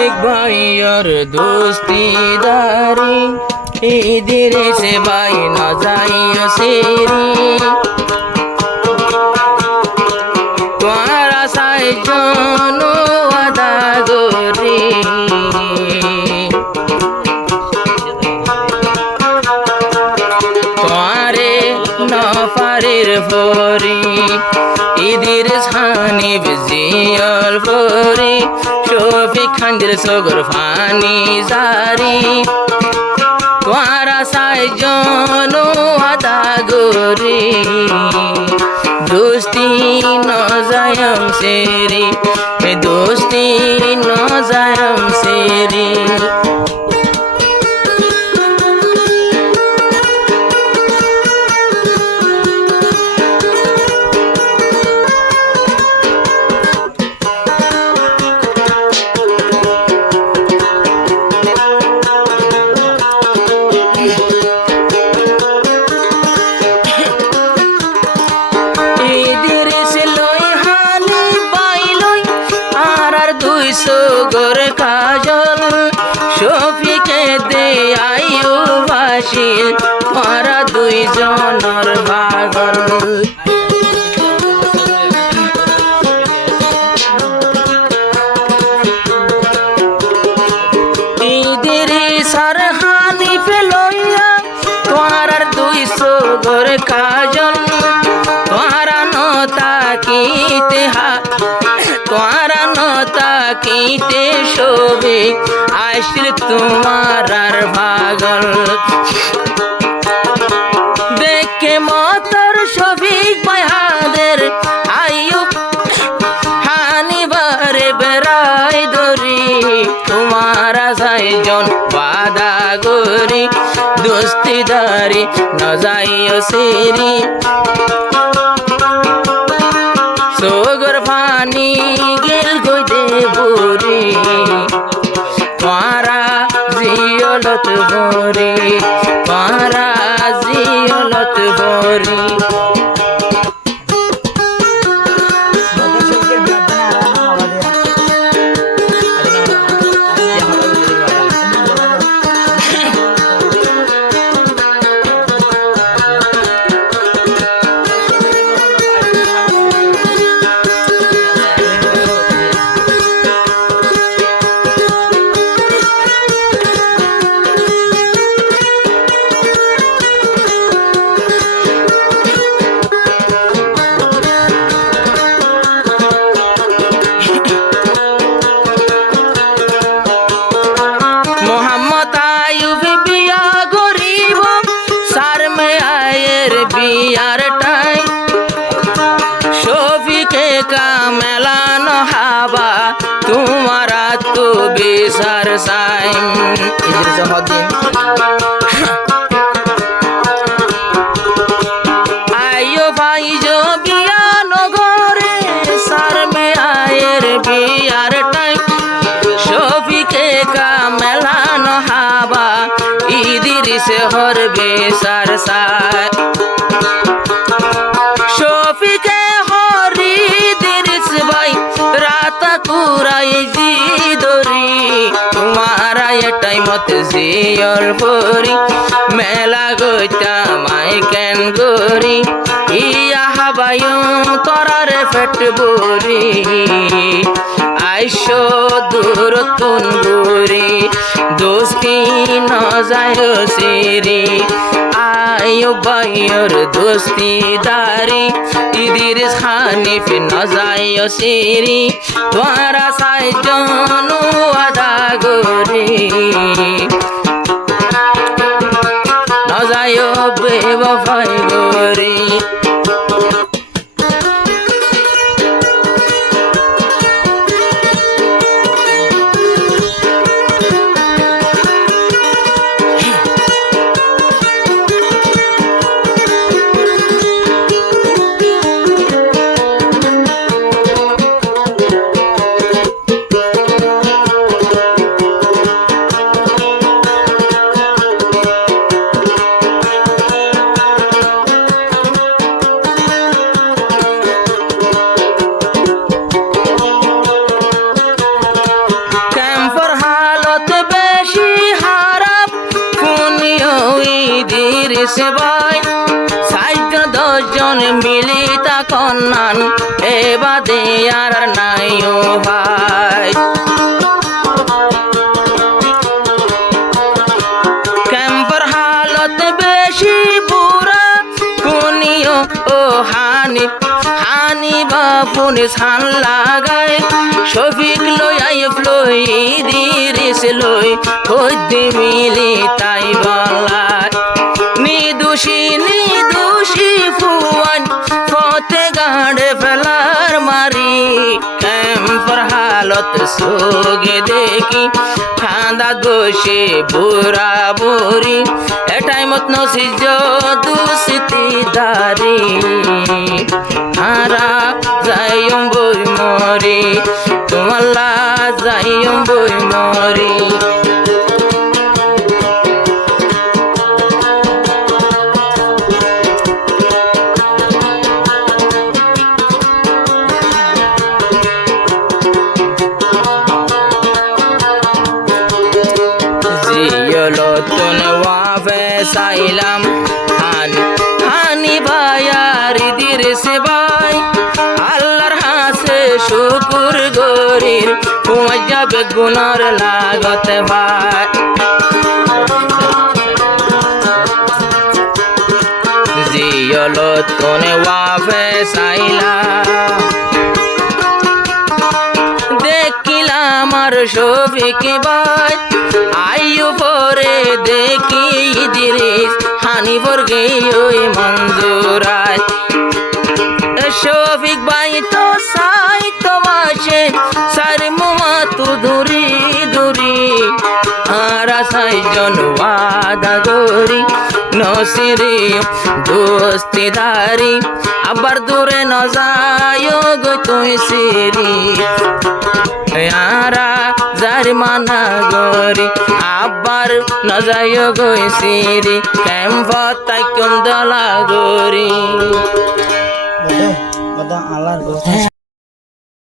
শফিক ভাইয়ের দোস্তিদারি ঈদের সে ভাই না যাইও সেরি তোমারা সাইজন আদা গরি তোমারে নফারের ভরি ঈদের হানিফ জিয়ল ভরি শফিক খানদের সগর ফানি জারি তোমারা সাইজন আদা গরি দোস্তি নজায়ম সেরি দোস্তি নজায়ম সেরি সুগর কাজল শফিকে দে আয়ু বাসিল মারা দুইজনের পাগল ঈদের সারহানি ফেলইয়া তোমার দুই সুগর কাজল তোমারা নতা কিতে তোমারা নতা কিতে শোভে আশির তোমার আর ভাগল দেখে মতর শফিক ভাইয়াদের আয়ুব হানিবারে বেড়াই ধরি তোমারা সাইজন বাদা গরি দোস্তিদারি নজাইও সেরি সগর ফানি গেল গইতে বুরি তোমারা জিয়লত ভরি তোমারা জিয়লত ভরি বিয়ার টাইম শফিকে কামেলান হাবা তোমারা তো বেসার সাইম আয়ো ভাই যো বিয়া নগরে সার মে আয়ের বিয়ার টাইম শফিকে কামেলান হাবা ঈদের সে হর বেসার সাই শফিকে হরি দিরিস ভাই রাতা কুরাই জি দরি তোমারা এটাই মত জিয়র পরি মেলা গইতা মাই কেন গরি ইয়া হাবায়ুম তরারে ফেট বরি আইশো দূরতুন গরি দোস্তি নজায় সেরি আয়ো ভাইয়ের দোস্তিদারি ঈদের হানিফ নজায় সেরি তোমারা সাইজন আদা গরি নজায় বেওয়াফাই গরি সে ভাই 60-10 মিলি তা কন্যান এ বাদে আর নাই ও ভাই ক্যাম্পর হালত বেশি বুড়া কোনিও ও হানি বাপুনি ছান লাগায় শফিক লই আইফ লই ইদিরিস লই হইতে মিলি তাই বলায় নিদুষী ফুয়ান ফতে গাড়ে ফেলার মারি ক্যাম্পর হালত সোগে দেখি খান্দা গোসে বুড়া বুড়ি এটাই মত নসিজ দুসিতি দারি হারা যাইম বই মরি তোমাল্লা যাইম বই মরি জিয়লতন ওয়াফে সাইলাম হানি ভাইয়ার ইদিরিস ভাই আল্লাহর হাসে শুকুর গরির কমে যাবে গুনার লাগত ভাই জিয়লতন ওয়াফে সাইলাম দেখিলাম আর শফিক ভাই আইয়ু পরে দেখি ইদিরিস হানি বর্গে ওই মঞ্জুরায় শফিক ভাই তো সাই তো মাসে সারি মোমা তু দূরি আর সাই জন ওয়াদা গরি নসিরি দোস্তিদারি আবার দূরে ন যায় গো তুই সিরি আরা যারি মানা গরি আবার ন যায় গো সিরি ক্যাম্প তাই কোন দলা গরি বদা আলার